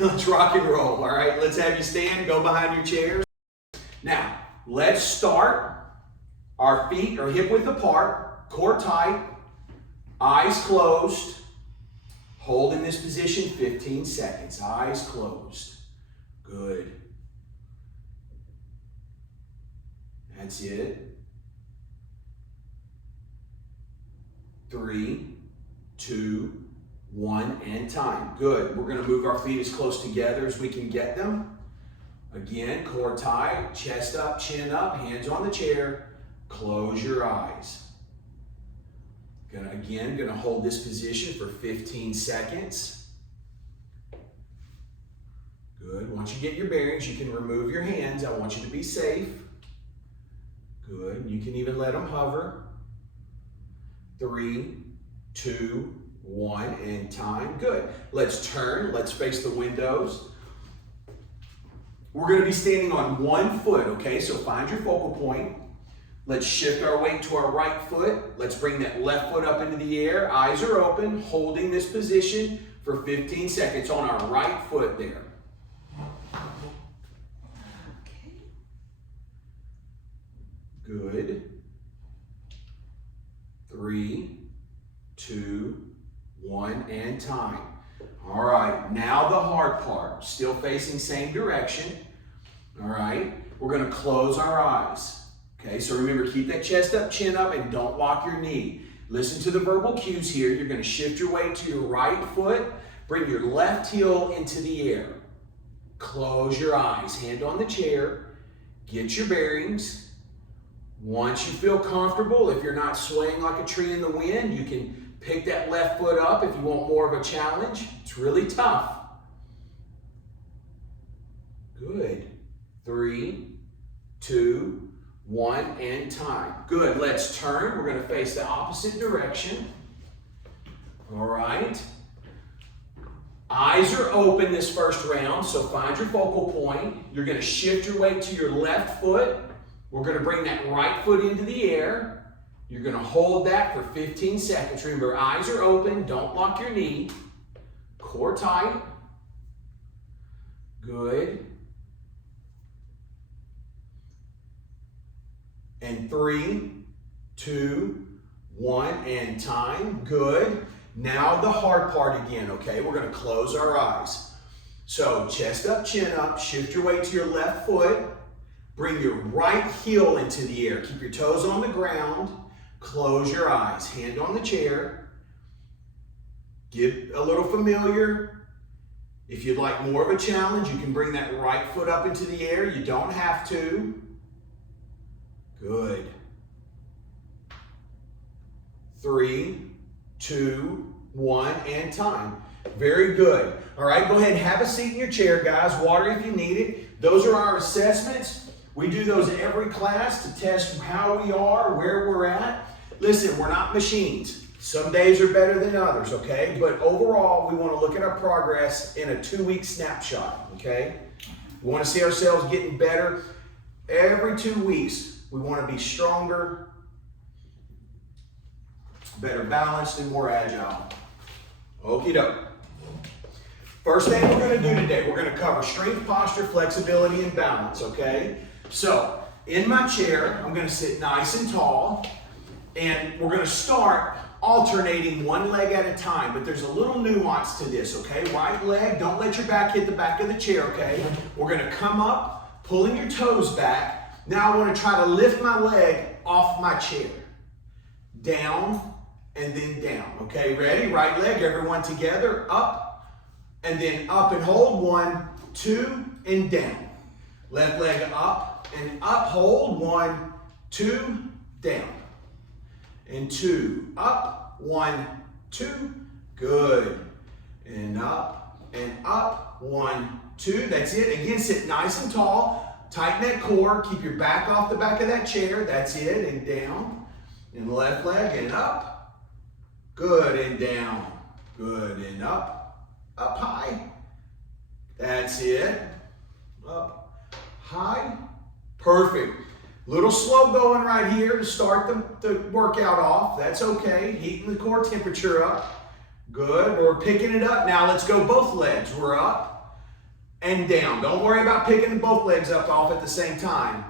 let's rock and roll. All right, let's have you stand, go behind your chairs. Now, let's start. Our feet are hip width apart, core tight, eyes closed. Hold in this position 15 seconds, eyes closed. Good. That's it. 3, 2, 1, and time. Good. We're going to move our feet as close together as we can get them. Again, core tight, chest up, chin up, hands on the chair. Close your eyes. Gonna hold this position for 15 seconds. Good. Once you get your bearings, you can remove your hands. I want you to be safe. Good. You can even let them hover. 3, 2, 1, and time. Good. Let's turn. Let's face the windows. We're going to be standing on one foot, okay? So find your focal point. Let's shift our weight to our right foot. Let's bring that left foot up into the air. Eyes are open, holding this position for 15 seconds on our right foot there. Good. 3, 2, 1, and time. All right, now the hard part. Still facing same direction. All right, we're going to close our eyes. Okay, so remember, keep that chest up, chin up, and don't lock your knee. Listen to the verbal cues here. You're going to shift your weight to your right foot. Bring your left heel into the air. Close your eyes. Hand on the chair. Get your bearings. Once you feel comfortable, if you're not swaying like a tree in the wind, you can pick that left foot up if you want more of a challenge. It's really tough. Good. 3, 2, 1, and time. Good. Let's turn. We're going to face the opposite direction. All right. Eyes are open this first round, so find your focal point. You're going to shift your weight to your left foot. We're going to bring that right foot into the air. You're going to hold that for 15 seconds. Remember, eyes are open. Don't lock your knee. Core tight. Good. And 3, 2, 1, and time. Good. Now the hard part again, okay? We're going to close our eyes. So chest up, chin up, shift your weight to your left foot. Bring your right heel into the air. Keep your toes on the ground. Close your eyes. Hand on the chair. Get a little familiar. If you'd like more of a challenge, you can bring that right foot up into the air. You don't have to. Good. 3, 2, 1, and time. Very good. All right, go ahead and have a seat in your chair, guys. Water if you need it. Those are our assessments. We do those every class to test how we are, where we're at. Listen, we're not machines. Some days are better than others, okay? But overall, we want to look at our progress in a 2-week snapshot, okay? We want to see ourselves getting better every 2 weeks. We want to be stronger, better balanced, and more agile. Okie doke. First thing we're going to do today, we're going to cover strength, posture, flexibility, and balance, okay? So, in my chair, I'm going to sit nice and tall, and we're going to start alternating one leg at a time, but there's a little nuance to this, okay? Right leg, don't let your back hit the back of the chair, okay? We're going to come up, pulling your toes back. Now I want to try to lift my leg off my chair. Down and then down. Okay, ready? Right leg, everyone together. Up and then up and hold. 1, 2, and down. Left leg up and up. Hold. 1, 2, down. And 2. Up. 1, 2. Good. And up and up. 1, 2. That's it. Again, sit nice and tall. Tighten that core, keep your back off the back of that chair, that's it, and down, and left leg, and up, good, and down, good, and up high, that's it, up, high, perfect. Little slow going right here to start the workout off, that's okay, heating the core temperature up, good, we're picking it up, now let's go both legs, we're up, and down. Don't worry about picking both legs up off at the same time.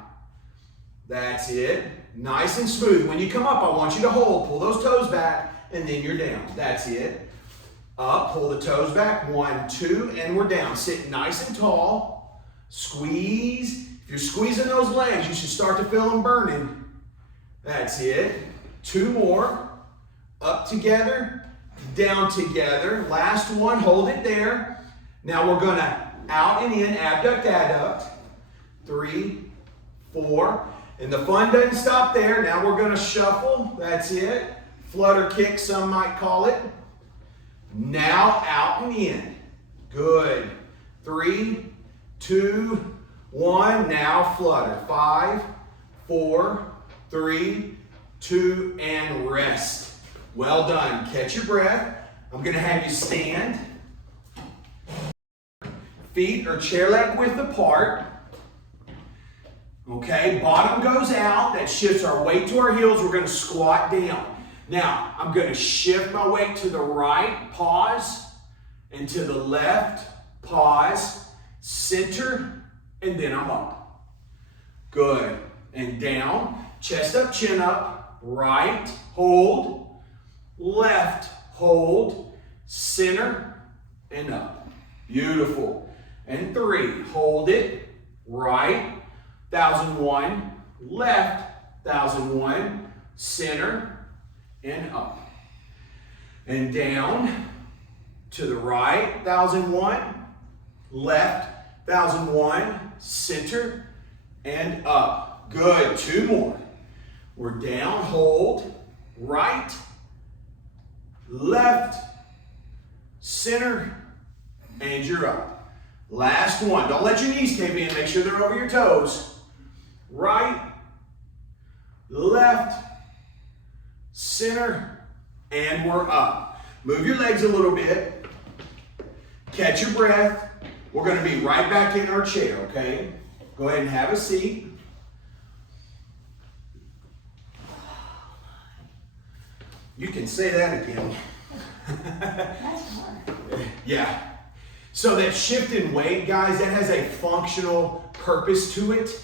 That's it. Nice and smooth. When you come up, I want you to hold. Pull those toes back, and then you're down. That's it. Up, pull the toes back. 1, 2, and we're down. Sit nice and tall. Squeeze. If you're squeezing those legs, you should start to feel them burning. That's it. 2 more. Up together, down together. Last one, hold it there. Now we're gonna out and in, abduct, adduct. 3, 4. And the fun doesn't stop there. Now we're gonna shuffle. That's it. Flutter kick, some might call it. Now out and in. Good. 3, 2, 1. Now flutter. 5, 4, 3, 2, and rest. Well done. Catch your breath. I'm going to have you stand. Feet are chair leg width apart. Okay, bottom goes out. That shifts our weight to our heels. We're going to squat down. Now, I'm going to shift my weight to the right, pause, and to the left, pause, center, and then I'm up. Good. And down, chest up, chin up, right, hold, left, hold, center, and up. Beautiful. And 3, hold it, right, 1001, left, 1001, center, and up. And down to the right, 1001, left, 1001, center, and up. Good. 2 more. We're down, hold, right, left, center, and you're up. Last one. Don't let your knees cave in. Make sure they're over your toes. Right, left, center, and we're up. Move your legs a little bit. Catch your breath. We're going to be right back in our chair, okay? Go ahead and have a seat. You can say that again. That's hard. Yeah. So that shift in weight, guys, that has a functional purpose to it.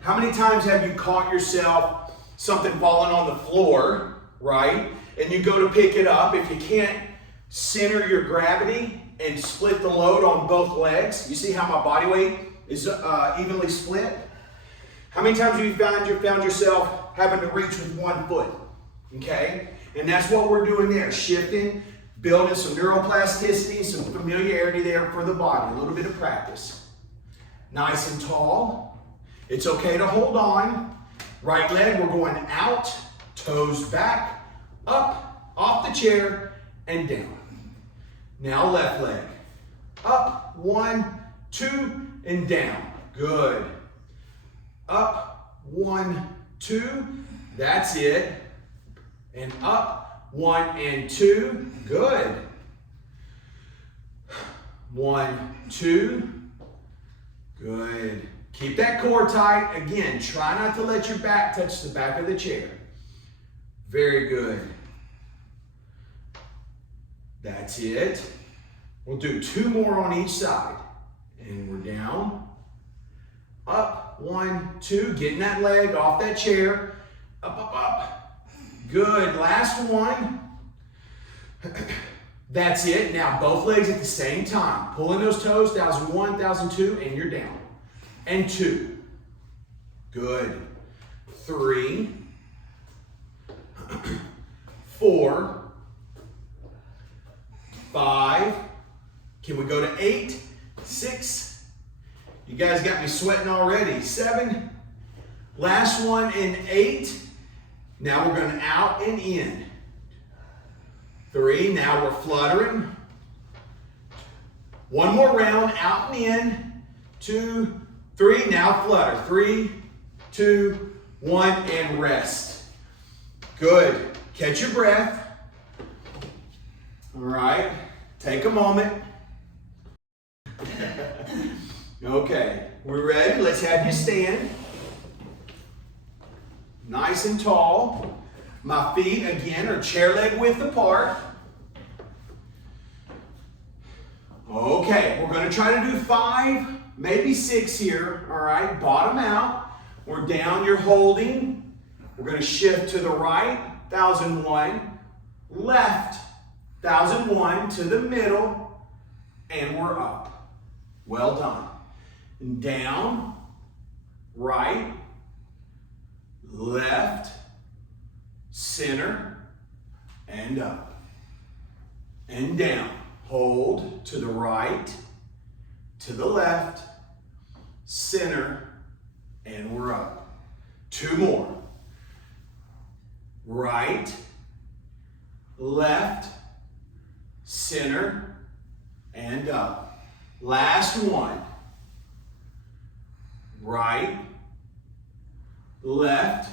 How many times have you caught yourself something falling on the floor, right? And you go to pick it up. If you can't center your gravity and split the load on both legs, you see how my body weight is evenly split? How many times have you found yourself having to reach with 1 foot? Okay? And that's what we're doing there, shifting, building some neuroplasticity, some familiarity there for the body, a little bit of practice. Nice and tall. It's okay to hold on. Right leg, we're going out, toes back, up, off the chair, and down. Now left leg. Up, 1, 2, and down. Good. Up, 1, 2. That's it. And up, 1 and 2. Good. 1, 2. Good. Keep that core tight. Again, try not to let your back touch the back of the chair. Very good. That's it. We'll do 2 more on each side. And we're down. Up, 1, 2. Getting that leg off that chair. Up, up, up. Good. Last one. That's it. Now both legs at the same time. Pulling those toes, 1001, 1002, and you're down. And 2. Good. 3. 4. 5. Can we go to 8? 6. You guys got me sweating already. 7. Last one in 8. Now we're going out and in. 3. Now we're fluttering. 1 more round, out and in. 2, 3. Now flutter. 3, 2, 1, and rest. Good. Catch your breath. All right. Take a moment. Okay. We're ready. Let's have you stand. Nice and tall. My feet, again, are chair leg width apart. Okay. Okay, we're gonna try to do 5, maybe 6 here, all right? Bottom out. We're down, you're holding. We're gonna shift to the right, 1001. Left, 1001 to the middle, and we're up. Well done. And down, right, left, center, and up. And down. Hold to the right, to the left, center, and we're up. 2 more. Right, left, center, and up. Last one. Right, left,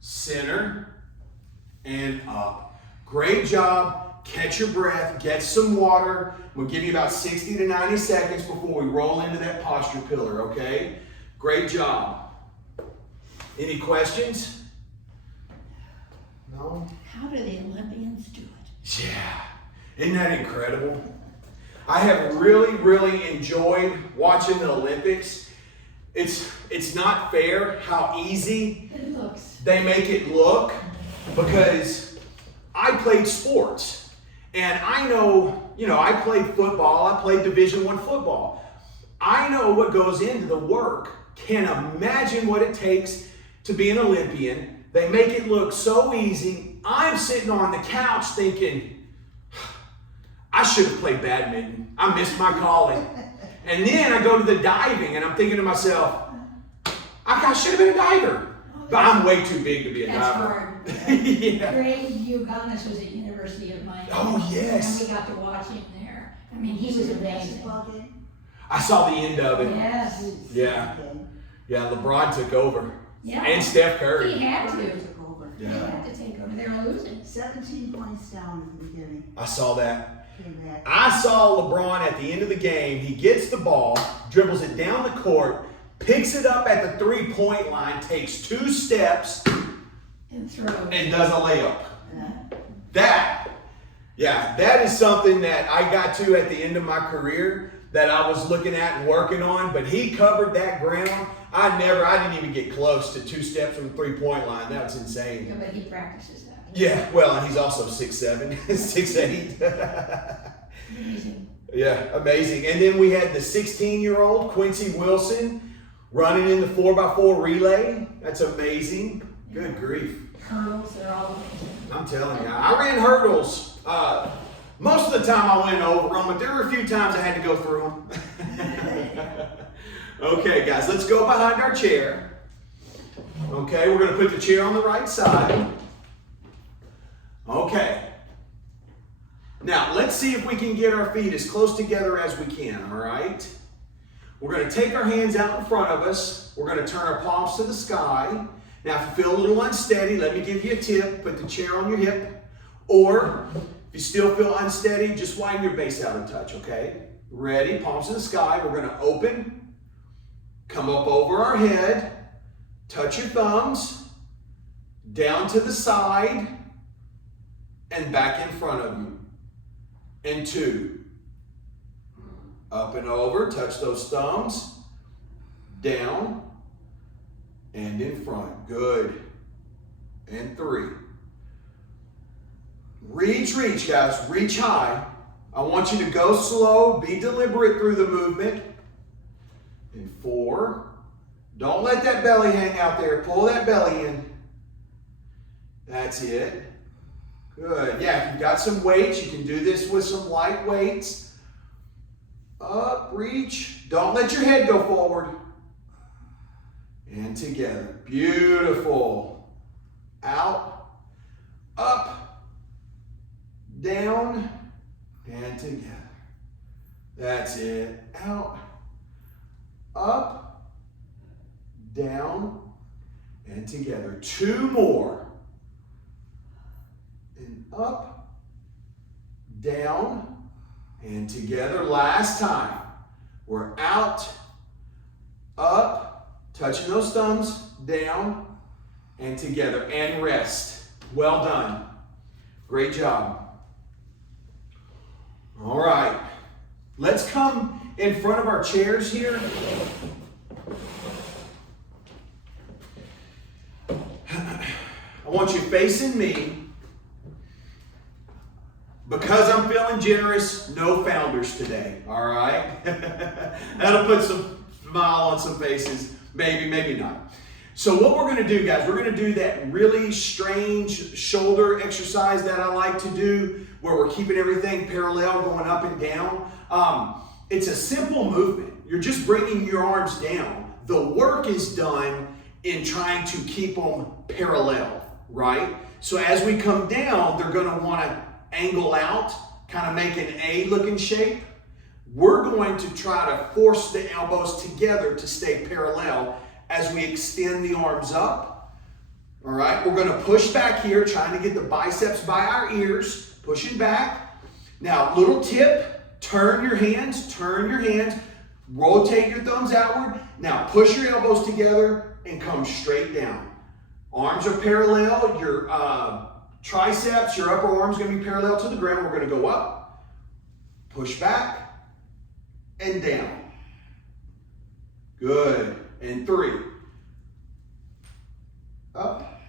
center, and up. Great job. Catch your breath, get some water. We'll give you about 60 to 90 seconds before we roll into that posture pillar, okay? Great job. Any questions? No? How do the Olympians do it? Yeah. Isn't that incredible? I have really enjoyed watching the Olympics. It's not fair how easy It looks. they make it look, because I played sports. And I know, I played football, I played Division I football. I know what goes into the work. Can't imagine what it takes to be an Olympian. They make it look so easy. I'm sitting on the couch thinking, I should have played badminton. I missed my calling. And then I go to the diving and I'm thinking to myself, I should have been a diver. But I'm way too big to be a That's diver. hard. Yeah. Ray Uganis was at University of Miami. Oh, yes. And we got to watch him there. I mean, he was amazing. Basketball game? I saw the end of it. Yes. Yeah. Yeah, LeBron took over. Yeah. And Steph Curry. He had Curry to. took over. He Yeah. had to take over. They were losing. 17 points down at the beginning. I saw that. Came back. I saw LeBron at the end of the game. He gets the ball, dribbles it down the court, picks it up at the 3-point line, takes 2 steps, And throw. and does a layup. Yeah. That is something that I got to at the end of my career that I was looking at and working on, but he covered that ground. I didn't even get close to 2 steps from the 3-point line. That was insane. Yeah, but he practices that. Yeah, well, and he's also 6'7", 6'8". Amazing. Yeah, amazing. And then we had the 16-year-old Quincy Wilson running in the 4x4 relay. That's amazing. Good grief. Hurdles, they're all amazing. I'm telling you, I ran hurdles. Most of the time I went over them, but there were a few times I had to go through them. Okay, guys, let's go behind our chair. Okay, we're going to put the chair on the right side. Okay. Now, let's see if we can get our feet as close together as we can, all right? We're going to take our hands out in front of us. We're going to turn our palms to the sky. Now, if you feel a little unsteady, let me give you a tip. Put the chair on your hip. Or, if you still feel unsteady, just widen your base out a touch, okay? Ready? Palms to the sky. We're going to open, come up over our head, touch your thumbs, down to the side, and back in front of you. And 2. Up and over, touch those thumbs, down, and in front. Good. And 3. Reach, guys. Reach high. I want you to go slow. Be deliberate through the movement. And 4. Don't let that belly hang out there. Pull that belly in. That's it. Good. Yeah, if you've got some weights, you can do this with some light weights. Up, reach. Don't let your head go forward. And together. Beautiful. Out, up, down, and together. That's it. Out, up, down, and together. 2 more. And up, down, and together. Last time. We're out, up, touching those thumbs, down, and together. And rest. Well done. Great job. All right. Let's come in front of our chairs here. I want you facing me. Because I'm feeling generous, no founders today, all right? That'll put some smile on some faces, maybe, maybe not. So what we're gonna do, guys, we're gonna do that really strange shoulder exercise that I like to do, where we're keeping everything parallel, going up and down. It's a simple movement. You're just bringing your arms down. The work is done in trying to keep them parallel, right? So as we come down, they're gonna wanna angle out, kind of make an A looking shape. We're going to try to force the elbows together to stay parallel as we extend the arms up. All right, we're gonna push back here, trying to get the biceps by our ears, pushing back. Now, little tip, turn your hands, rotate your thumbs outward. Now, push your elbows together and come straight down. Arms are parallel, your triceps, your upper arm's gonna be parallel to the ground. We're gonna go up, push back, and down. Good. And 3. Up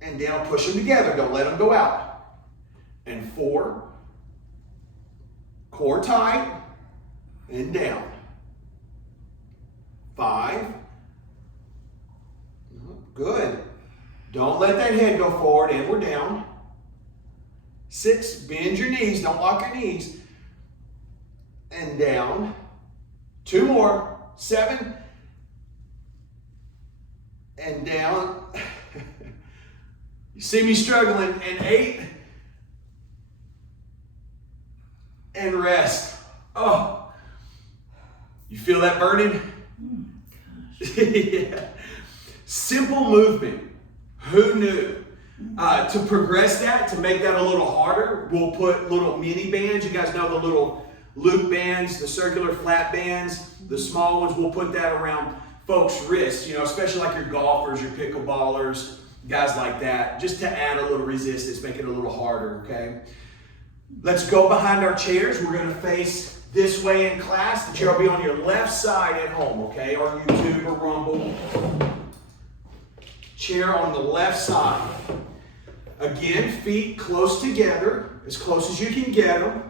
and down, push them together. Don't let them go out. And 4. Core tight and down. 5. Good. Don't let that head go forward, and we're down. 6, bend your knees, don't lock your knees. And down. 2 more. 7. And down. You see me struggling. And 8. And rest. Oh. You feel that burning? Yeah. Simple movement. Who knew? To progress that, to make that a little harder, we'll put little mini bands. You guys know the little loop bands, the circular flat bands, the small ones. We'll put that around folks' wrists, especially like your golfers, your pickleballers, guys like that, just to add a little resistance, make it a little harder, okay? Let's go behind our chairs. We're gonna face this way in class. The chair will be on your left side at home, okay? Or YouTube or Rumble. Chair on the left side. Again, feet close together, as close as you can get them.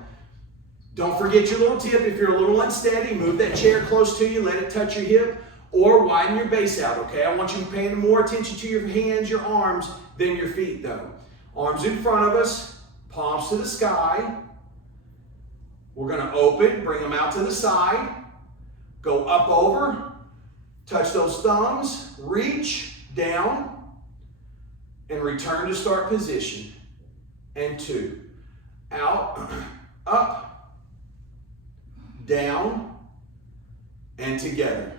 Don't forget your little tip. If you're a little unsteady, move that chair close to you, let it touch your hip, or widen your base out, okay? I want you paying more attention to your hands, your arms, than your feet, though. Arms in front of us, palms to the sky. We're gonna open, bring them out to the side, go up over, touch those thumbs, reach, down, and return to start position. And 2. Out, up, down, and together.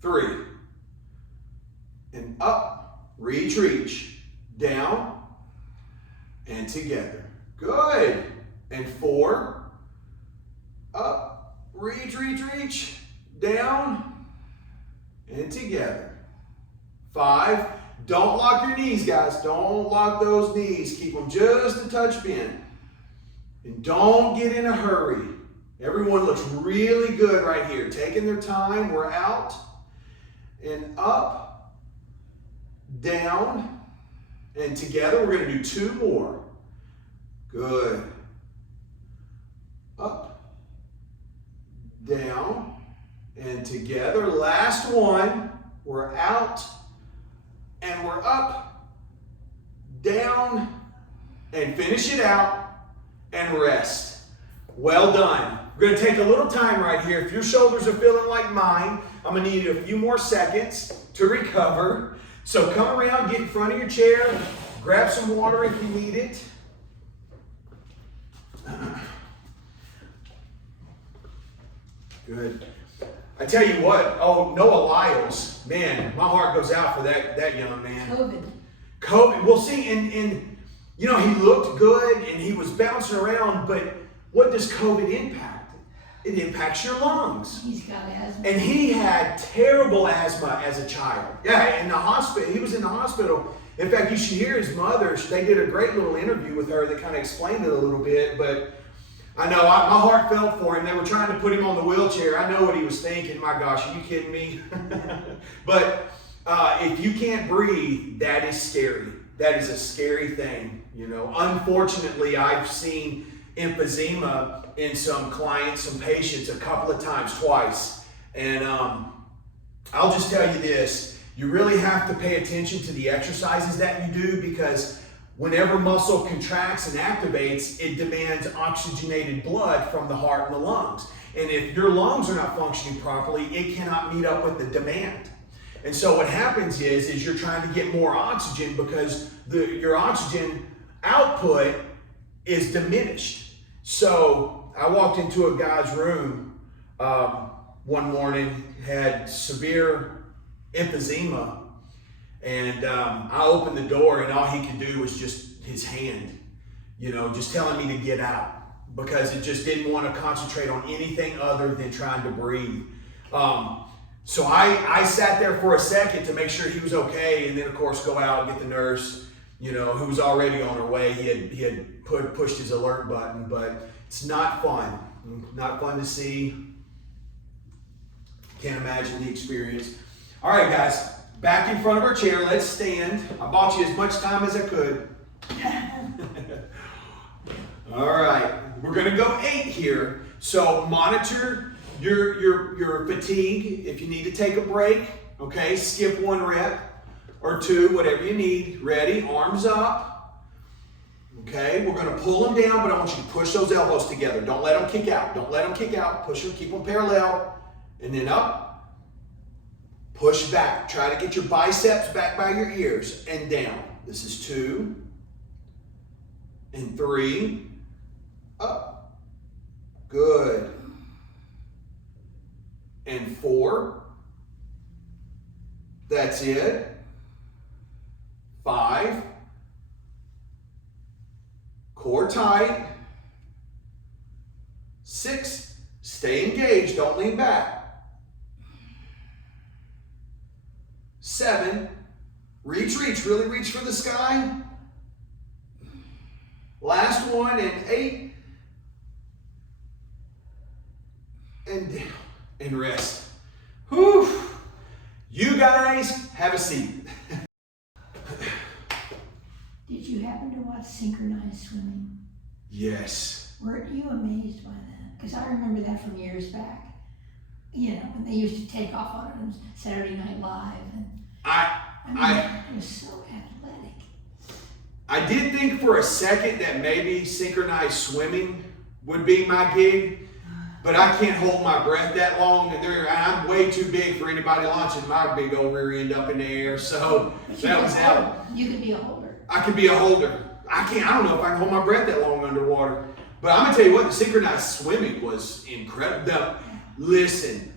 3. And up, reach, down, and together. Good. And 4. Up, reach, down, and together. 5. Don't lock your knees, guys. Don't lock those knees. Keep them just a touch bent. And don't get in a hurry. Everyone looks really good right here. Taking their time. We're out. And up, down, and together. We're going to do 2 more. Good. Up, down, and together. Last one. We're out, and we're up, down, and finish it out, and rest. Well done. We're going to take a little time right here. If your shoulders are feeling like mine, I'm going to need a few more seconds to recover. So come around, get in front of your chair, grab some water if you need it. Good. I tell you what, Noah Lyles, man, my heart goes out for that young man. COVID. Well, see, and he looked good and he was bouncing around, but what does COVID impact? It impacts your lungs. He's got asthma. And he had terrible asthma as a child. Yeah, in the hospital. He was in the hospital. In fact, you should hear his mother. They did a great little interview with her that kind of explained it a little bit. But I know, my heart felt for him. They were trying to put him on the wheelchair. I know what he was thinking. My gosh, are you kidding me? But if you can't breathe, that is scary. That is a scary thing, you know. Unfortunately, I've seen emphysema in some clients, some patients a couple of times, twice. And I'll just tell you this, you really have to pay attention to the exercises that you do, because whenever muscle contracts and activates, it demands oxygenated blood from the heart and the lungs. And if your lungs are not functioning properly, it cannot meet up with the demand. And so what happens is you're trying to get more oxygen because your oxygen output is diminished. So I walked into a guy's room one morning, had severe emphysema, and I opened the door, and all he could do was just his hand, you know, just telling me to get out, because it just didn't want to concentrate on anything other than trying to breathe. So I sat there for a second to make sure he was okay, and then of course go out and get the nurse, you know, who was already on her way. He had pushed his alert button, but it's not fun. Not fun to see. Can't imagine the experience. All right, guys, back in front of our chair. Let's stand. I bought you as much time as I could. All right, we're gonna go 8 here. So monitor your fatigue. If you need to take a break, okay, skip 1 rep or 2, whatever you need. Ready? Arms up. Okay, we're gonna pull them down, but I want you to push those elbows together. Don't let them kick out. Don't let them kick out. Push them, keep them parallel, and then up. Push back. Try to get your biceps back by your ears and down. This is 2 and 3. Up. Good. And 4. That's it. 5. Core tight. 6. Stay engaged. Don't lean back. 7. Reach. Really reach for the sky. Last one, and 8. And down. And rest. Whew. You guys have a seat. Did you happen to watch synchronized swimming? Yes. Were you amazed by that? Because I remember that from years back. You know, when they used to take off on Saturday Night Live. And it was so athletic. I did think for a second that maybe synchronized swimming would be my gig. But I can't hold my breath that long, and I'm way too big for anybody launching my big old rear end up in the air. So that was out. You could be a holder. I could be a holder. I don't know if I can hold my breath that long underwater. But I'm gonna tell you what, the synchronized swimming was incredible. Listen,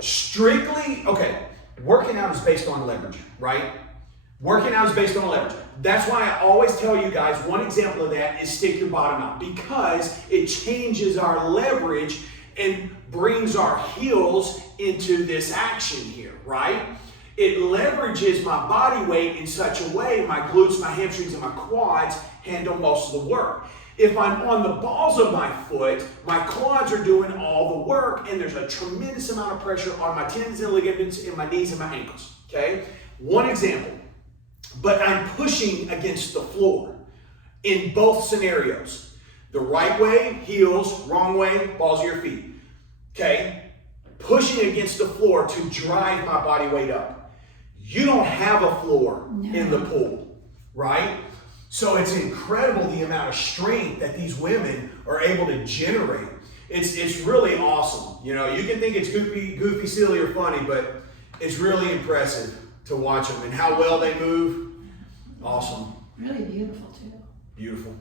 strictly, okay, working out is based on leverage, right? Working out is based on leverage. That's why I always tell you guys, one example of that is stick your bottom out, because it changes our leverage and brings our heels into this action here, right? It leverages my body weight in such a way my glutes, my hamstrings, and my quads handle most of the work. If I'm on the balls of my foot, my quads are doing all the work, and there's a tremendous amount of pressure on my tendons and ligaments in my knees and my ankles, okay? One example. But I'm pushing against the floor in both scenarios. The right way, heels, wrong way, balls of your feet. Okay? Pushing against the floor to drive my body weight up. You don't have a floor in the pool, right? So it's incredible the amount of strength that these women are able to generate. It's really awesome. You know, you can think it's goofy, silly, or funny, but it's really impressive to watch them and how well they move. Awesome. Really beautiful too. Beautiful.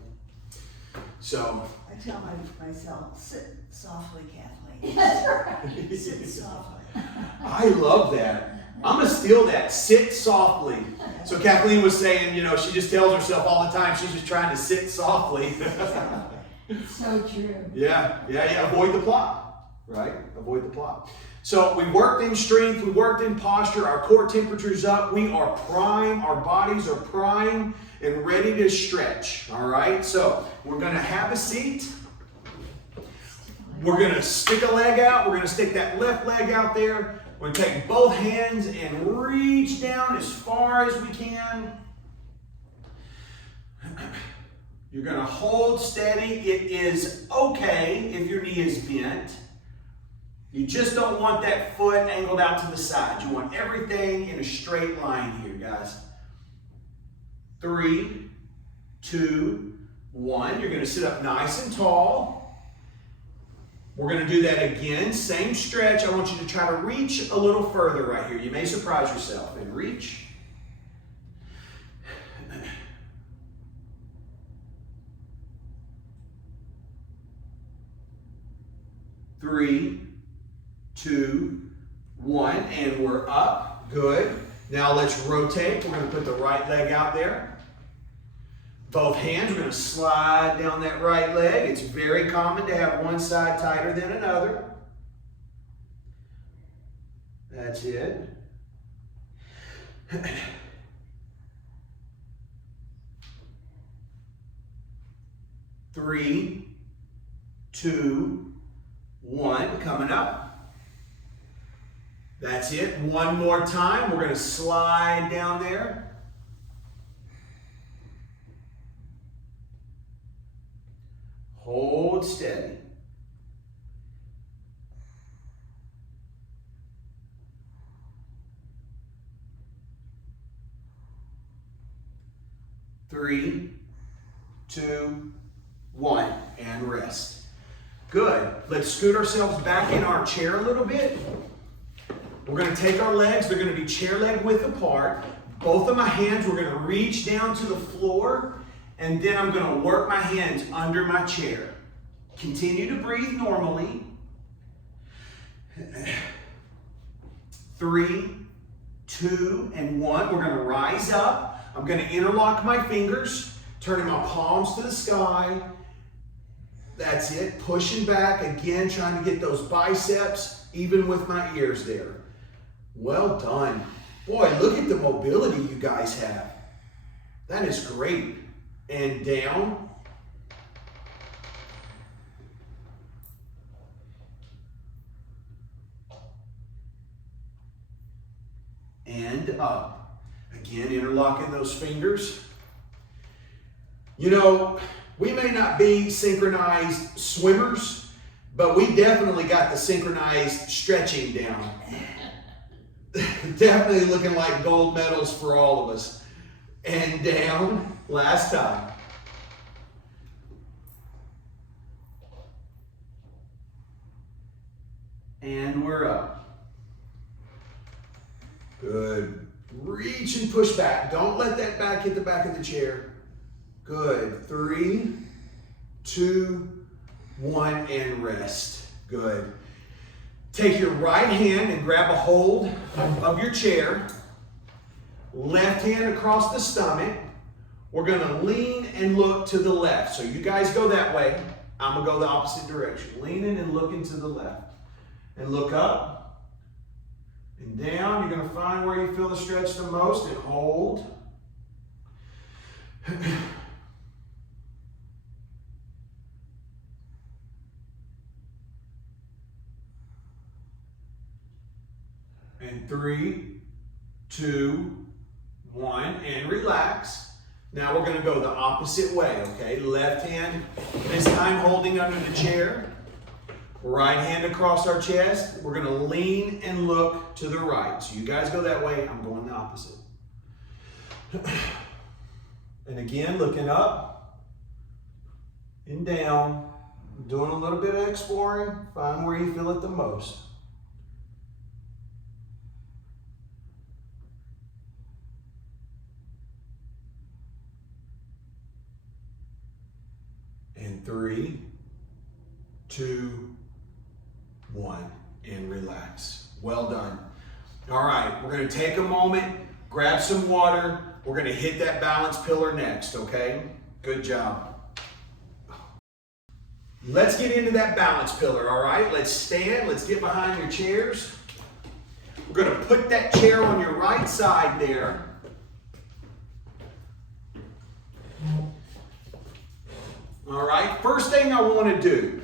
So I tell myself, sit softly, Kathleen. That's right. Sit softly. I love that. I'm gonna steal that. Sit softly. So Kathleen was saying, you know, she just tells herself all the time she's just trying to sit softly. So true. Yeah. Avoid the plot, right? Avoid the plot. So we worked in strength, we worked in posture, our core temperature's up, we are prime, our bodies are prime and ready to stretch, all right? So we're gonna have a seat. We're gonna stick a leg out. We're gonna stick that left leg out there. We're gonna take both hands and reach down as far as we can. You're gonna hold steady. It is okay if your knee is bent. You just don't want that foot angled out to the side. You want everything in a straight line here, guys. 3, 2, 1. You're gonna sit up nice and tall. We're gonna do that again, same stretch. I want you to try to reach a little further right here. You may surprise yourself. And reach. 3, 2, 1, and we're up. Good. Now let's rotate. We're going to put the right leg out there. Both hands, we're going to slide down that right leg. It's very common to have one side tighter than another. That's it. 3, 2, 1, coming up. That's it. One more time. We're going to slide down there. Hold steady. Three, 2, 1, and rest. Good. Let's scoot ourselves back in our chair a little bit. We're going to take our legs. They're going to be chair leg width apart. Both of my hands, we're going to reach down to the floor, and then I'm going to work my hands under my chair. Continue to breathe normally. 3, 2, and 1. We're going to rise up. I'm going to interlock my fingers, turning my palms to the sky. That's it. Pushing back. Again, trying to get those biceps even with my ears there. Well done. Boy, look at the mobility you guys have. That is great. And down. And up. Again, interlocking those fingers. You know, we may not be synchronized swimmers, but we definitely got the synchronized stretching down. Definitely looking like gold medals for all of us. And down, last time. And we're up. Good. Reach and push back. Don't let that back hit the back of the chair. Good. 3, 2, 1, and rest. Good. Take your right hand and grab a hold of your chair. Left hand across the stomach. We're going to lean and look to the left. So you guys go that way. I'm going to go the opposite direction. Leaning and looking to the left. And look up and down. You're going to find where you feel the stretch the most and hold. And 3, 2, 1, and relax. Now we're going to go the opposite way, okay? Left hand, this time holding under the chair. Right hand across our chest. We're going to lean and look to the right. So you guys go that way, I'm going the opposite. And again, looking up and down. Doing a little bit of exploring. Find where you feel it the most. And 3, 2, 1, and relax. Well done. All right, we're going to take a moment, grab some water. We're going to hit that balance pillar next, okay? Good job. Let's get into that balance pillar, all right? Let's stand. Let's get behind your chairs. We're going to put that chair on your right side there. All right, first thing I want to do,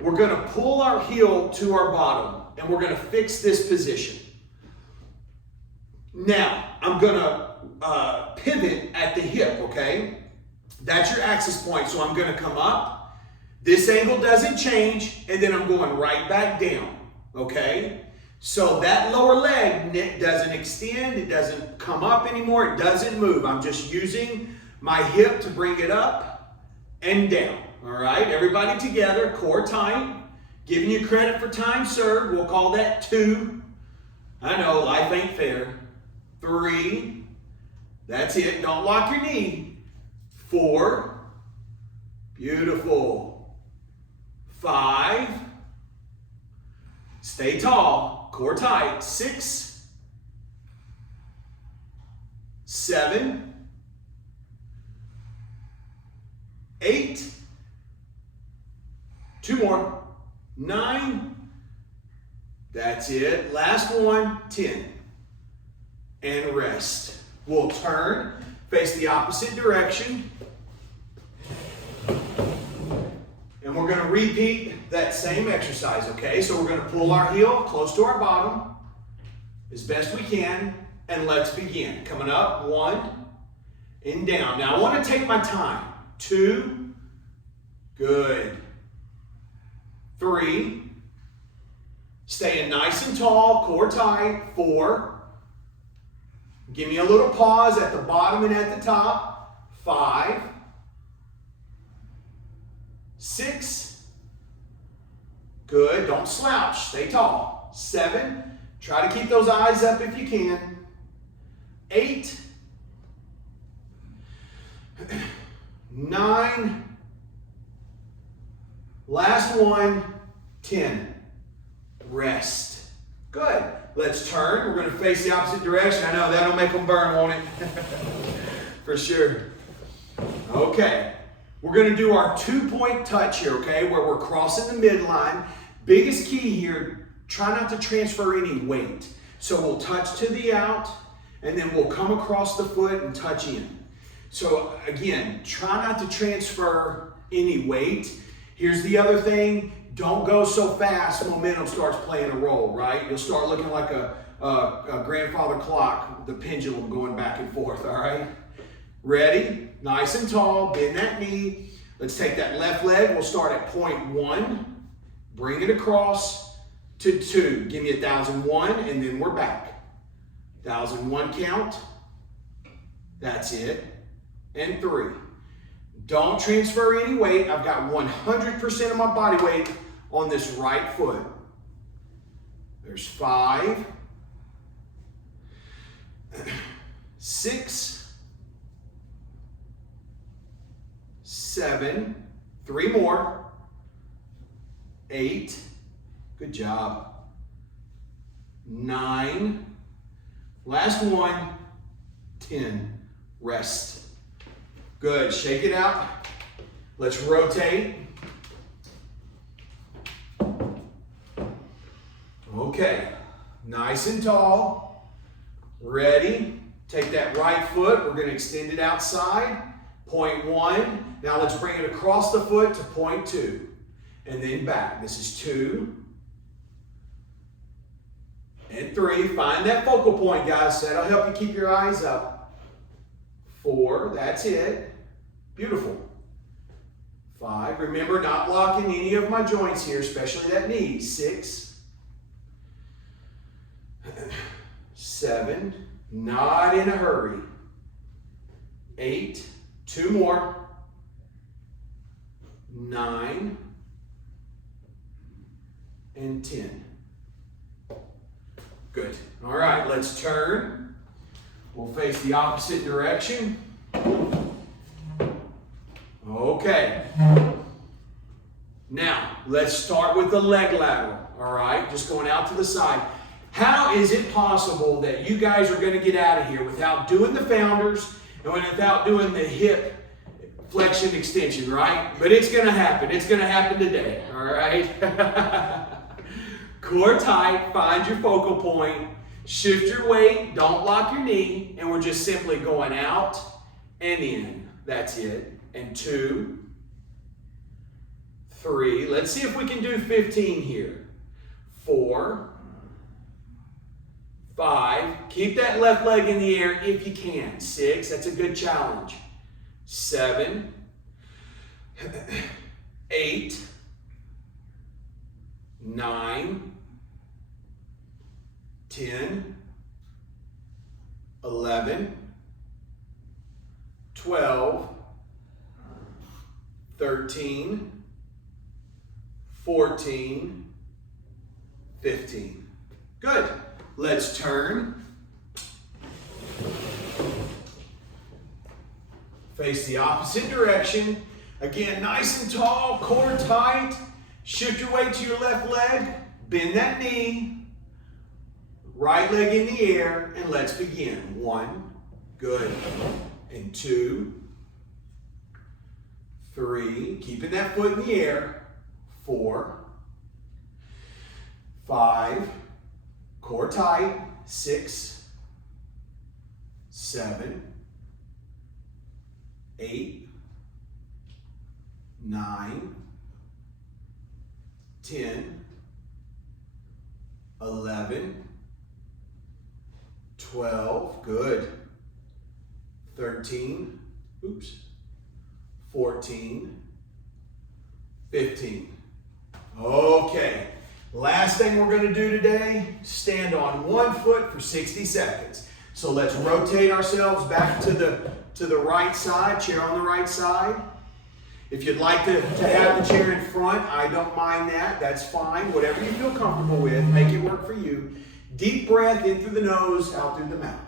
we're going to pull our heel to our bottom, and we're going to fix this position. Now, I'm going to pivot at the hip, okay? That's your axis point, so I'm going to come up. This angle doesn't change, and then I'm going right back down, okay? So that lower leg doesn't extend, it doesn't come up anymore, it doesn't move. I'm just using my hip to bring it up and down, all right? Everybody together, core tight. Giving you credit for time served, we'll call that 2. I know, life ain't fair. 3, that's it, don't lock your knee. 4, beautiful. 5, stay tall, core tight. 6, 7, 8, 2 more, 9, that's it, last one, 10, and rest. We'll turn, face the opposite direction, and we're going to repeat that same exercise, okay? So we're going to pull our heel close to our bottom as best we can, and let's begin. Coming up, 1, and down. Now I want to take my time. 2, good. 3, staying nice and tall, core tight. 4, give me a little pause at the bottom and at the top. 5, 6, good, don't slouch, stay tall. 7, try to keep those eyes up if you can. 8, 9, last one, 10. Rest. Good. Let's turn. We're going to face the opposite direction. I know that'll make them burn, won't it? For sure. Okay. We're going to do our 2-point touch here, okay, where we're crossing the midline. Biggest key here, try not to transfer any weight. So we'll touch to the out, and then we'll come across the foot and touch in. So again, try not to transfer any weight. Here's the other thing. Don't go so fast, momentum starts playing a role, right? You'll start looking like a grandfather clock, the pendulum going back and forth, all right? Ready? Nice and tall, bend that knee. Let's take that left leg. We'll start at point 1. Bring it across to 2. Give me 1,001, and then we're back. 1,001 count. That's it. And 3. Don't transfer any weight. I've got 100% of my body weight on this right foot. There's 5, 6, 7, 3 more, 8, good job, 9, last one, 10, rest. Good, shake it out. Let's rotate. Okay, nice and tall. Ready? Take that right foot. We're going to extend it outside. Point 1. Now let's bring it across the foot to point 2. And then back. This is 2. And 3. Find that focal point, guys. That'll help you keep your eyes up. 4. That's it. Beautiful. 5. Remember, not locking any of my joints here, especially that knee. 6. 7, not in a hurry. 8, 2 more. 9, and 10. Good. All right, let's turn. We'll face the opposite direction. Okay. Now, let's start with the leg lateral. All right, just going out to the side. How is it possible that you guys are going to get out of here without doing the founders and without doing the hip flexion extension, right? But it's going to happen. It's going to happen today, all right? Core tight, find your focal point, shift your weight, don't lock your knee, and we're just simply going out and in. That's it. And 2, 3. Let's see if we can do 15 here. 4, 5. Keep that left leg in the air if you can. 6. That's a good challenge. 7, 8, 9, 10, 11, 12, 13, 14, 15. Good. Let's turn. Face the opposite direction. Again, nice and tall, core tight. Shift your weight to your left leg. Bend that knee. Right leg in the air, and let's begin. 1, good. And 2, 3, keeping that foot in the air. 4, 5, core tight. 6, 7, 8, 9, 10, 11, 12, good. 13, 14, 15. Okay, last thing we're going to do today, stand on one foot for 60 seconds. So let's rotate ourselves back to the right side, chair on the right side. If you'd like to have the chair in front, I don't mind that. That's fine. Whatever you feel comfortable with, make it work for you. Deep breath in through the nose, out through the mouth.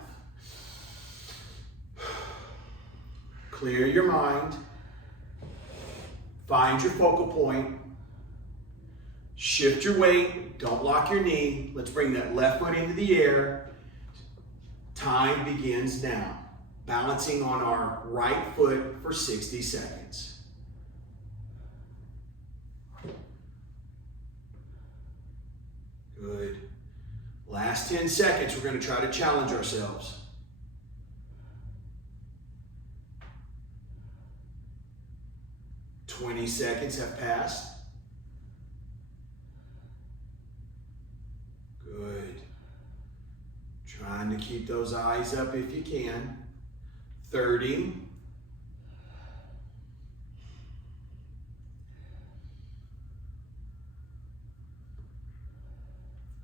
Clear your mind. Find your focal point. Shift your weight. Don't lock your knee. Let's bring that left foot into the air. Time begins now. Balancing on our right foot for 60 seconds. Good. Last 10 seconds, we're going to try to challenge ourselves. "20 seconds have passed. Good. Trying to keep those eyes up if you can. 30.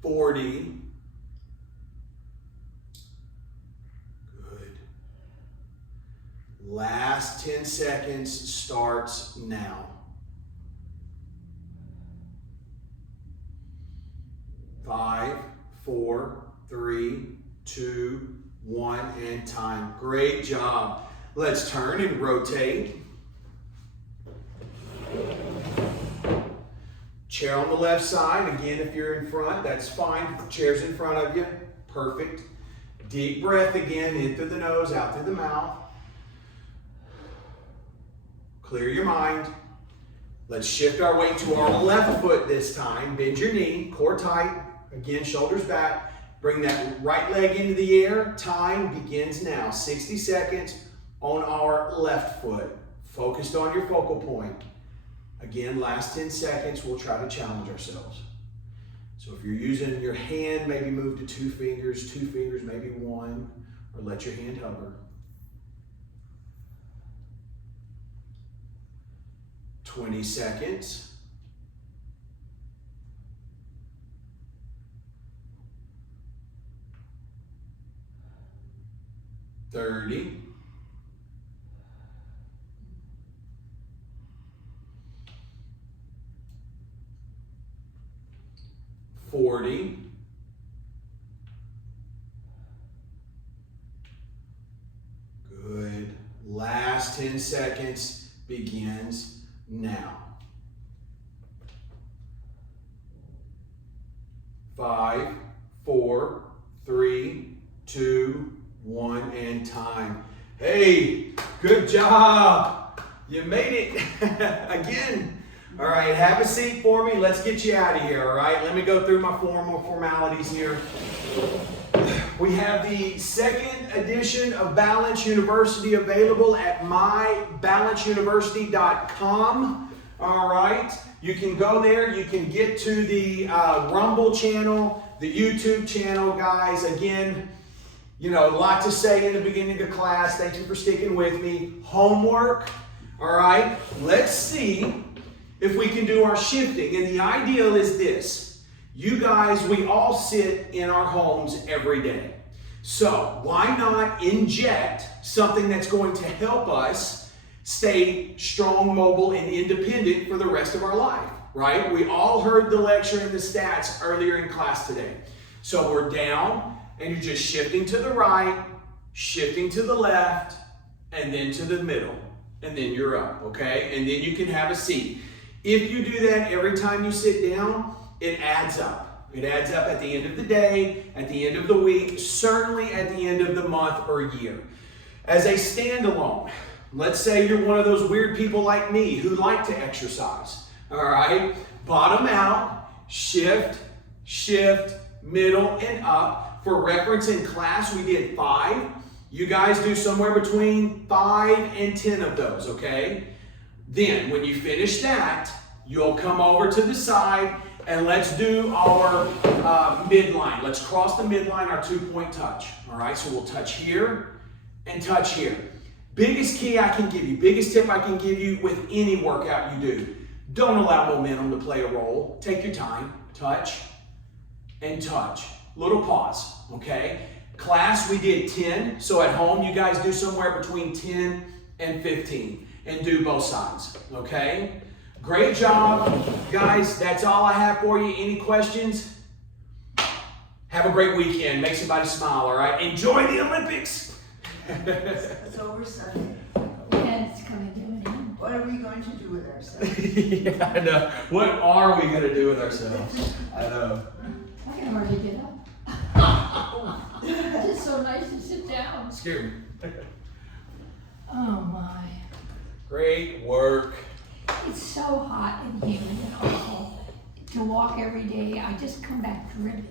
40. Good. Last 10 seconds starts now. 5, 4, 3, 2, 1, and time. Great job. Let's turn and rotate. Chair on the left side. Again, if you're in front, that's fine. If the chair's in front of you, perfect. Deep breath again, in through the nose, out through the mouth. Clear your mind. Let's shift our weight to our left foot this time. Bend your knee, core tight. Again, shoulders back. Bring that right leg into the air. Time begins now. 60 seconds on our left foot. Focused on your focal point. Again, last 10 seconds, we'll try to challenge ourselves. So if you're using your hand, maybe move to 2 fingers, maybe 1, or let your hand hover. 20 seconds. 30. 40. Good. Last 10 seconds begins now. 5, 4, 3, 2, 1, and time. Hey, good job. You made it again. All right, have a seat for me. Let's get you out of here, all right? Let me go through my formal formalities here. We have the second edition of Balance University available at mybalanceuniversity.com. All right, you can go there. You can get to the Rumble channel, the YouTube channel, guys. Again, you know, a lot to say in the beginning of class. Thank you for sticking with me. Homework. All right, let's see if we can do our shifting. And the ideal is this. You guys, we all sit in our homes every day. So why not inject something that's going to help us stay strong, mobile, and independent for the rest of our life, right? We all heard the lecture and the stats earlier in class today. So we're down, and you're just shifting to the right, shifting to the left, and then to the middle, and then you're up, okay? And then you can have a seat. If you do that every time you sit down, it adds up. It adds up at the end of the day, at the end of the week, certainly at the end of the month or year. As a standalone, let's say you're one of those weird people like me who like to exercise, all right? Bottom out, shift, shift, middle, and up. For reference in class, we did 5. You guys do somewhere between 5 and 10 of those, okay? Then, when you finish that, you'll come over to the side and let's do our midline. Let's cross the midline, our 2-point touch. All right, so we'll touch here and touch here. Biggest key I can give you, biggest tip I can give you with any workout you do, don't allow momentum to play a role. Take your time, touch and touch. Little pause, okay? Class, we did 10, so at home you guys do somewhere between 10 and 15 and do both sides, okay? Great job, guys. That's all I have for you. Any questions? Have a great weekend. Make somebody smile, all right? Enjoy the Olympics. It's over Sunday. Yeah, it's coming to an end. What are we going to do with ourselves? Yeah, I know. What are we going to do with ourselves? I know. I can hardly get up. It's just so nice to sit down. Scare me. Oh my. Great work. It's so hot and humid and awful. To walk every day, I just come back dripping.